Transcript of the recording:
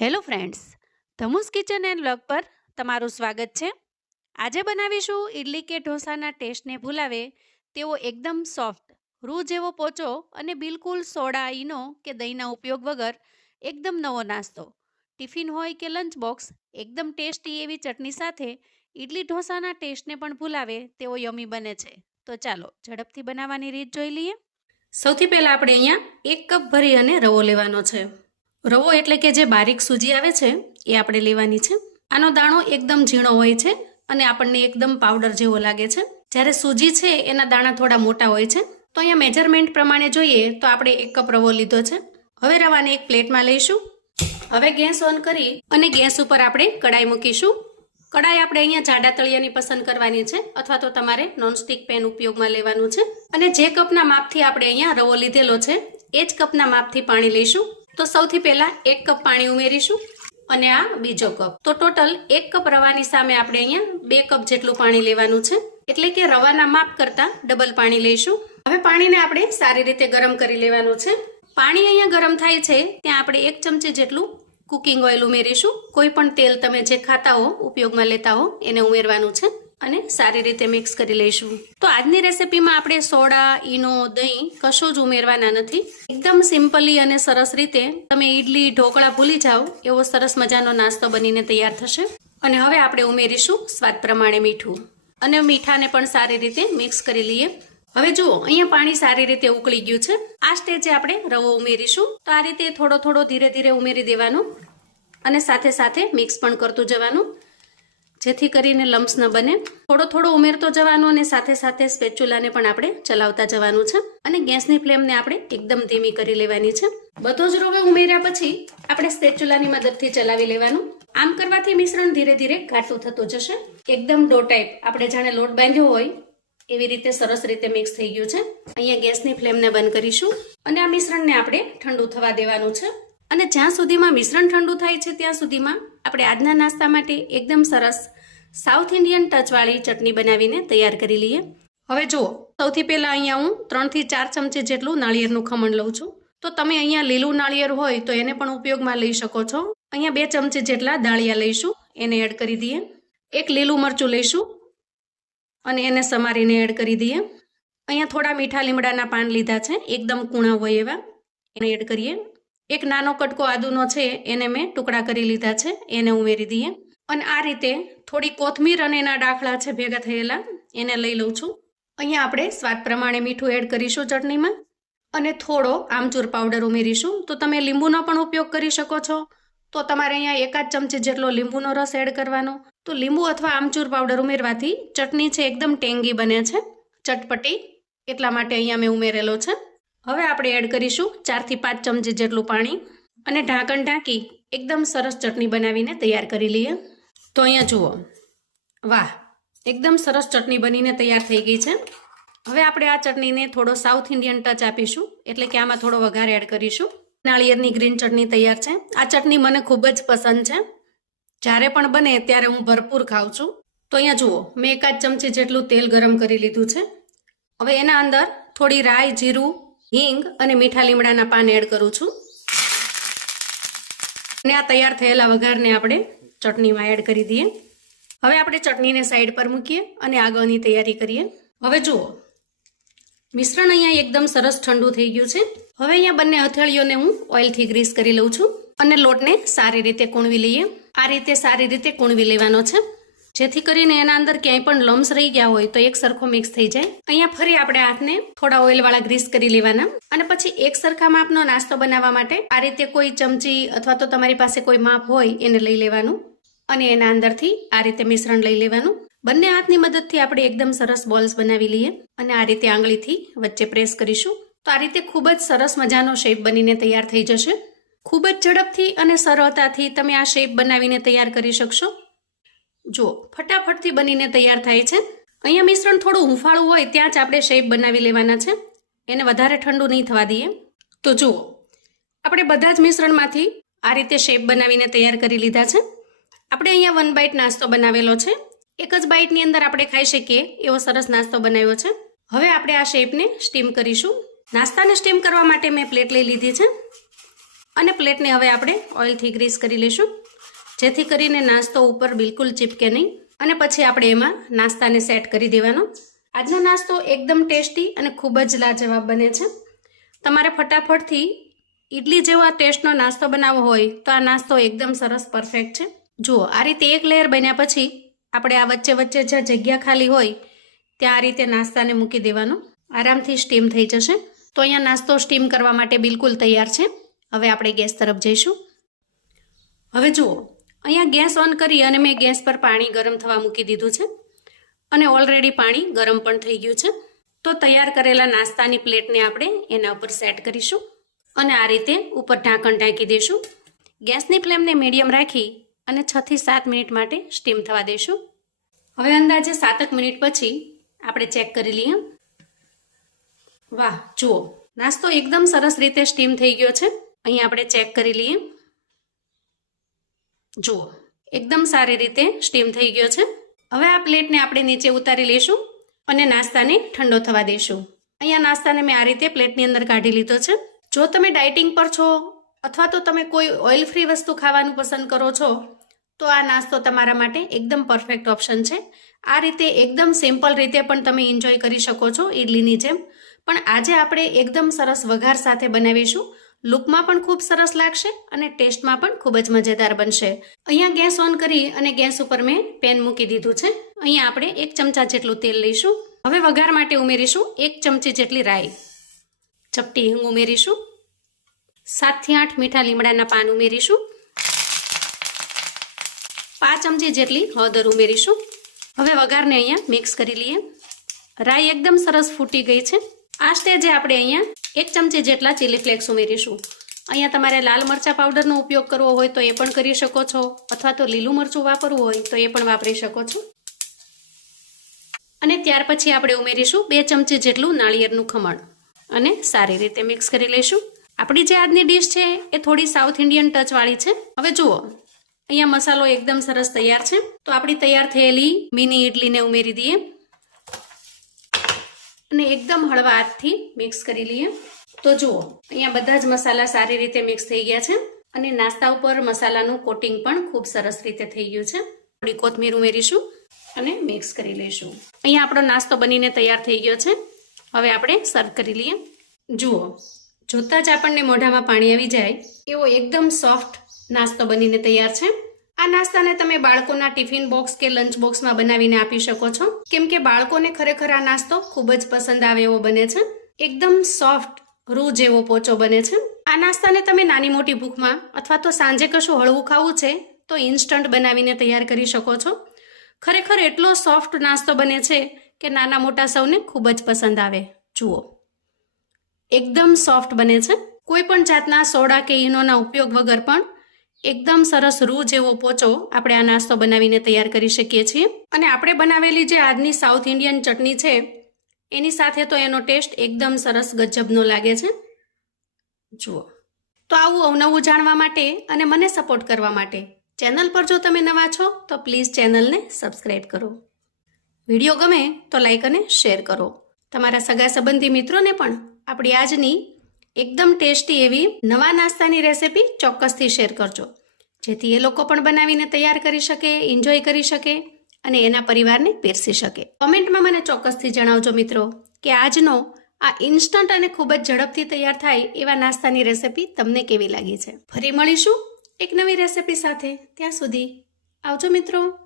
Hello friends, ધમુસ kitchen and blog પર તમારું સ્વાગત છે. આજે બનાવીશું ઇડલી કે ઢોસાના ટેસ્ટને ભૂલાવે તેવો એકદમ સોફ્ટ, રૂ જેવો પોચો અને બિલકુલ સોડા, ઈનો કે દહીંના ઉપયોગ વગર એકદમ નવો નાસ્તો. ટિફિન હોય કે લંચ બોક્સ, એકદમ ટેસ્ટી એવી ચટણી સાથે ઇડલી ઢોસાના ટેસ્ટને પણ ભૂલાવે તેવો યમી બને છે. તો ચાલો, ઝડપથી બનાવવાની રીત જોઈ લઈએ. સૌથી પહેલાં આપણે અહીંયા એક કપ ભરી અને રવો લેવાનો છે. રવો એટલે કે જે બારીક સૂજી આવે છે, એ આપણે લેવાની છે. આનો દાણો એકદમ ઝીણો હોય છે અને આપણને એકદમ પાવડર જેવો લાગે છે. જ્યારે સૂજી છે, એના દાણા થોડા મોટા હોય છે. તો અહીંયા મેજરમેન્ટ પ્રમાણે જોઈએ તો આપણે એક કપ રવો લીધો છે. હવે રવાને એક પ્લેટમાં લઈશું. હવે ગેસ ઓન કરી અને ગેસ ઉપર આપણે કડાઈ મૂકીશું. કડાઈ આપણે અહીંયા જાડા તળિયાની પસંદ કરવાની છે, અથવા તો તમારે નોનસ્ટિક પેન ઉપયોગમાં લેવાનું છે. અને જે કપના માપથી આપણે અહીંયા રવો લીધેલો છે, એ જ કપના માપથી પાણી લઈશું. તો સૌથી પહેલા એક કપ પાણી ઉમેરીશું અને આ બીજો કપ. તો ટોટલ એક કપ રવાની સામે આપણે અહીંયા બે કપ જેટલું પાણી લેવાનું છે. એટલે કે રવાના માપ કરતા ડબલ પાણી લઈશું. હવે પાણીને આપણે સારી રીતે ગરમ કરી લેવાનું છે. પાણી અહીંયા ગરમ થાય છે, ત્યાં આપણે એક ચમચી જેટલું કુકિંગ ઓઇલ ઉમેરીશું. કોઈ પણ તેલ તમે જે ખાતા હો, ઉપયોગમાં લેતા હો, એને ઉમેરવાનું છે. અને સારી રીતે મિક્સ કરી લઈશું. તો આજની રેસિપીમાં આપણે સોડા, ઈનો, દહીં કશું જ ઉમેરવાના નથી. એકદમ સિમ્પલી અને સરસ રીતે તમે ઈડલી, ઢોકળા ભૂલી જાઓ, એવો સરસ મજાનો નાસ્તો બનીને તૈયાર થશે. અને હવે આપણે ઉમેરીશું સ્વાદ પ્રમાણે મીઠું. અને મીઠાને પણ સારી રીતે મિક્સ કરી લઈએ. હવે જુઓ, અહીંયા પાણી સારી રીતે ઉકળી ગયું છે. આ સ્ટેજે આપણે રવો ઉમેરીશું. તો આ રીતે થોડો થોડો ધીરે ધીરે ઉમેરી દેવાનું. અને સાથે સાથે મિક્સ પણ કરતું જવાનું. જેથી કરીને લમ્સ ન બને. થોડો થોડો ઉમેરતો જવાનો અને સાથે સાથે સ્પેચ્યુલાને પણ આપણે ચલાવતા જવાનું છે. અને ગેસની ફ્લેમને આપણે એકદમ ધીમી કરી લેવાની છે. બધો જ રવો ઉમેર્યા પછી આપણે સ્પેચ્યુલાની મદદથી ચલાવી લેવાનું. આમ કરવાથી મિશ્રણ ધીરે ધીરે ઘાટું થતું જશે. એકદમ ડો ટાઈપ. આપણે જાણે લોટ બાંધ્યો હોય, એવી રીતે સરસ રીતે મિક્સ થઈ ગયું છે. અહીંયા ગેસની ફ્લેમને બંધ કરીશું. અને આ મિશ્રણને આપણે ઠંડુ થવા દેવાનું છે. અને જ્યાં સુધીમાં મિશ્રણ ઠંડુ થાય છે, ત્યાં સુધીમાં આપણે આજના નાસ્તા માટે એકદમ સરસ સાઉથ ઇન્ડિયન ટચવાળી ચટણી બનાવીને તૈયાર કરી લઈએ. હવે જુઓ, સૌથી પહેલાં અહીંયા હું ત્રણથી ચાર ચમચી જેટલું નાળિયેરનું ખમણ લઉં છું. તો તમે અહીંયા લીલું નાળિયેર હોય તો એને પણ ઉપયોગમાં લઈ શકો છો. અહીંયા બે ચમચી જેટલા દાળિયા લઈશું, એને એડ કરી દઈએ. એક લીલું મરચું લઈશું અને એને સમારીને એડ કરી દઈએ. અહીંયા થોડા મીઠા લીમડાના પાન લીધા છે, એકદમ કૂણા હોય એવા. એને એડ કરીએ. એક નાનો કટકો આદુનો છે, એને મેં ટુકડા કરી લીધા છે, એને ઉમેરી દઈએ. અને આ રીતે થોડી કોથમીર અને એના ડાખલા છે ભેગા થયેલા, એને લઈ લઉં છું. અહીંયા આપણે સ્વાદ પ્રમાણે મીઠું એડ કરીશું ચટણીમાં અને થોડો આમચૂર પાવડર ઉમેરીશું. તો તમે લીંબુનો પણ ઉપયોગ કરી શકો છો. તો તમારે અહીંયા એકાદ ચમચી જેટલો લીંબુનો રસ એડ કરવાનો. તો લીંબુ અથવા આમચૂર પાવડર ઉમેરવાથી ચટણી છે એકદમ ટેંગી બને છે. ચટપટી એટલા માટે અહીંયા મેં ઉમેરેલો છે. હવે આપણે એડ કરીશું ચારથી પાંચ ચમચી જેટલું પાણી અને ઢાંકણ ઢાંકી એકદમ સરસ ચટણી બનાવીને તૈયાર કરી લઈએ. તો અહીંયા જુઓ. વાહ, એકદમ સરસ ચટણી બનીને તૈયાર થઈ ગઈ છે. હવે આપણે આ ચટણીને થોડો સાઉથ ઇન્ડિયન ટચ આપીશું, એટલે કે આમાં થોડો વઘાર એડ કરીશું. નાળિયેરની ગ્રીન ચટણી તૈયાર છે. આ ચટણી મને ખૂબ જ પસંદ છે. જ્યારે પણ બને ત્યારે હું ભરપૂર ખાઉં છું. તો અહીંયા જુઓ, મેં એકાદ ચમચી જેટલું તેલ ગરમ કરી લીધું છે. હવે એના અંદર થોડી રાઈ, જીરું, હિંગ અને મીઠા લીમડાના પાન એડ કરું છું. અને આ તૈયાર થયેલા વઘારને આપણે ચટણીમાં એડ કરી દઈએ. હવે આપણે ચટણીને સાઈડ પર મૂકીએ અને આગળની તૈયારી કરીએ. હવે જુઓ, મિશ્રણ અહીંયા એકદમ સરસ ઠંડુ થઈ ગયું છે. હવે અહીંયા બંને હથેળીઓને હું ઓઇલથી ગ્રીસ કરી લઉં છું અને લોટને સારી રીતે કૂણવી લઈએ. આ રીતે સારી રીતે કૂણવી લેવાનો છે. જેથી કરીને એના અંદર ક્યાંય પણ લમ્સ રહી ગયા હોય તો એક સરખો મિક્સ થઈ જાય. અહીંયા ફરી આપણે હાથને થોડા ઓઇલવાળા ગ્રીસ કરી લેવાના. અને પછી એક સરખા માપનો નાસ્તો બનાવવા માટે આ રીતે કોઈ ચમચી અથવા તો તમારી પાસે કોઈ માપ હોય એને લઈ લેવાનું. અને એના અંદરથી આ રીતે મિશ્રણ લઈ લેવાનું. બંને હાથની મદદથી આપણે એકદમ સરસ બોલ્સ બનાવી લઈએ અને આ રીતે આંગળીથી વચ્ચે પ્રેસ કરીશું. તો આ રીતે ખૂબ જ સરસ મજાનો શેપ બનીને તૈયાર થઈ જશે. ખૂબ જ ઝડપથી અને સરળતાથી તમે આ શેપ બનાવીને તૈયાર કરી શકશો. જુઓ, ફટાફટથી બનીને તૈયાર થાય છે. અહીંયા મિશ્રણ થોડું હુંફાળું હોય ત્યાં જ આપણે શેપ બનાવી લેવાના છે. એને વધારે ઠંડુ નહીં થવા દઈએ. તો જુઓ, આપણે બધા જ મિશ્રણમાંથી આ રીતે શેપ બનાવીને તૈયાર કરી લીધા છે. આપણે અહીંયા વન બાઇટ નાસ્તો બનાવેલો છે. એક જ બાઇટની અંદર આપણે ખાઈ શકીએ એવો સરસ નાસ્તો બનાવ્યો છે. હવે આપણે આ શેપને સ્ટીમ કરીશું. નાસ્તાને સ્ટીમ કરવા માટે મેં પ્લેટ લઈ લીધી છે. અને પ્લેટને હવે આપણે ઓઇલથી ગ્રીસ કરી લઈશું. જેથી કરીને નાસ્તો ઉપર બિલકુલ ચીપકે નહીં. અને પછી આપણે એમાં નાસ્તાને સેટ કરી દેવાનો. આજનો નાસ્તો એકદમ ટેસ્ટી અને ખૂબ જ લાજવાબ બને છે. તમારે ફટાફટથી ઇડલી જેવો ટેસ્ટનો નાસ્તો બનાવવો હોય તો આ નાસ્તો એકદમ સરસ પરફેક્ટ છે. જુઓ, આ રીતે એક લેયર બન્યા પછી આપણે આ વચ્ચે વચ્ચે જ્યાં જગ્યા ખાલી હોય, ત્યાં આ રીતે નાસ્તાને મૂકી દેવાનો. આરામથી સ્ટીમ થઈ જશે. તો અહીંયા નાસ્તો સ્ટીમ કરવા માટે બિલકુલ તૈયાર છે. હવે આપણે ગેસ તરફ જઈશું. હવે જુઓ, અહીંયા ગેસ ઓન કરી અને મેં ગેસ પર પાણી ગરમ થવા મૂકી દીધું છે. અને ઓલરેડી પાણી ગરમ પણ થઈ ગયું છે. તો તૈયાર કરેલા નાસ્તાની પ્લેટને આપણે એના ઉપર સેટ કરીશું. અને આ રીતે ઉપર ઢાંકણ ઢાંકી દઈશું ગેસની ફ્લેમને મીડિયમ રાખી અને છ થી સાત મિનિટ માટે સ્ટીમ થવા દઈશું હવે અંદાજે સાતક મિનિટ પછી આપણે ચેક કરી લઈએ. વાહ, જુઓ, નાસ્તો એકદમ સરસ રીતે સ્ટીમ થઈ ગયો છે. અહીં આપણે ચેક કરી લઈએ. જુઓ, એકદમ સારી રીતે સ્ટીમ થઈ ગયો છે. હવે આ પ્લેટને આપણે નીચે ઉતારી લઈશું અને નાસ્તાને ઠંડો થવા દઈશું અહીંયા નાસ્તાને મેં આ રીતે પ્લેટની અંદર કાઢી લીધો છે. જો તમે ડાયટિંગ પર છો અથવા તો તમે કોઈ ઓઇલ ફ્રી વસ્તુ ખાવાનું પસંદ કરો છો તો આ નાસ્તો તમારા માટે એકદમ પરફેક્ટ ઓપ્શન છે. આ રીતે એકદમ સિમ્પલ રીતે પણ તમે એન્જોય કરી શકો છો ઇડલીની જેમ. પણ આજે આપણે એકદમ સરસ વઘાર સાથે બનાવીશું. લુકમાં પણ ખૂબ સરસ લાગશે અને ટેસ્ટમાં પણ ખૂબ જ મજેદાર બનશે. અહીંયા ગેસ ઓન કરી અને ગેસ ઉપર મેં પેન મૂકી દીધું છે. અહીંયા આપણે એક ચમચા જેટલું તેલ લઈશું. હવે વઘાર માટે ઉમેરીશું એક ચમચી જેટલી રાઈ. ચપટી હિંગ ઉમેરીશું. સાતથી આઠ મીઠા લીમડાના પાન ઉમેરીશું. પાંચ ચમચી જેટલી હળદર ઉમેરીશું. હવે વઘારને અહીંયા મિક્સ કરી લઈએ. રાઈ એકદમ સરસ ફૂટી ગઈ છે. આ સ્ટેજે આપણે અહીંયા એક ચમચી જેટલા ચીલી ફ્લેક્સ ઉમેરીશું. અહીંયા તમારે લાલ મરચા પાવડરનો ઉપયોગ કરવો હોય તો એ પણ કરી શકો છો, અથવા તો લીલું મરચું વાપરવું હોય તો એ પણ વાપરી શકો છો. અને ત્યાર પછી આપણે ઉમેરીશું બે ચમચી જેટલું નાળિયેરનું ખમણ. અને સારી રીતે મિક્સ કરી લઈશું. આપણી જે આજની ડીશ છે એ થોડી સાઉથ ઇન્ડિયન ટચવાળી છે. હવે જુઓ અહીંયા મસાલો એકદમ સરસ તૈયાર છે. તો આપણી તૈયાર થયેલી મિની ઇડલીને ઉમેરી દઈએ. અને એકદમ હળવા હાથથી મિક્સ કરી લઈએ. તો જુઓ, અહીંયા બધા જ મસાલા સારી રીતે મિક્સ થઈ ગયા છે. અને નાસ્તા ઉપર મસાલાનું કોટિંગ પણ ખૂબ સરસ રીતે થઈ ગયું છે. થોડી કોથમીર ઉમેરીશું અને મિક્સ કરી લઈશું. અહીંયા આપણો નાસ્તો બનીને તૈયાર થઈ ગયો છે. હવે આપણે સર્વ કરી લઈએ. જુઓ, જોતાં જ આપણને મોઢામાં પાણી આવી જાય, એવો એકદમ સોફ્ટ નાસ્તો બનીને તૈયાર છે. આ નાસ્તાને તમે બાળકોના ટિફિન બોક્સ કે લંચ બોક્સમાં બનાવીને આપી શકો છો. કેમ કે બાળકોને ખરેખર આ નાસ્તો ખૂબ જ પસંદ આવે એવો બને છે. એકદમ સોફ્ટ, રૂ જેવો પોચો બને છે. આ નાસ્તાને તમે નાની મોટી ભૂખમાં અથવા તો સાંજે કશું હળવું ખાવું છે, તો ઇન્સ્ટન્ટ બનાવીને તૈયાર કરી શકો છો. ખરેખર એટલો સોફ્ટ નાસ્તો બને છે કે નાના મોટા સૌને ખૂબ જ પસંદ આવે. જુઓ. એકદમ સોફ્ટ બને છે. કોઈ પણ જાતના સોડા કે ઈનોના ઉપયોગ વગર પણ એકદમ સરસ રૂ જેવો પોચો આપણે આ નાસ્તો બનાવીને તૈયાર કરી શકીએ છીએ. અને આપણે બનાવેલી જે આજની સાઉથ ઇન્ડિયન ચટણી છે, એની સાથે તો એનો ટેસ્ટ એકદમ સરસ ગજબનો લાગે છે. જુઓ. તો આવું અવનવું જાણવા માટે અને મને સપોર્ટ કરવા માટે ચેનલ પર જો તમે નવા છો, તો પ્લીઝ ચેનલને સબસ્ક્રાઈબ કરો. વીડિયો ગમે તો લાઈક અને શેર કરો. તમારા સગા સંબંધી મિત્રોને પણ આપણી આજની એકદમ ટેસ્ટી એવી નવા નાસ્તાની રેસિપી ચોક્કસથી શેર કરજો. જેથી એ લોકો પણ બનાવીને તૈયાર કરી શકે એન્જોય કરી શકે અને એના પરિવારને પીરસી શકે. કોમેન્ટમાં મને ચોક્કસથી જણાવજો મિત્રો કે આજનો આ ઇન્સ્ટન્ટ અને ખૂબ જ ઝડપથી તૈયાર થાય એવા નાસ્તાની રેસિપી તમને કેવી લાગી છે. ફરી મળીશું એક નવી રેસિપી સાથે. ત્યાં સુધી આવજો મિત્રો.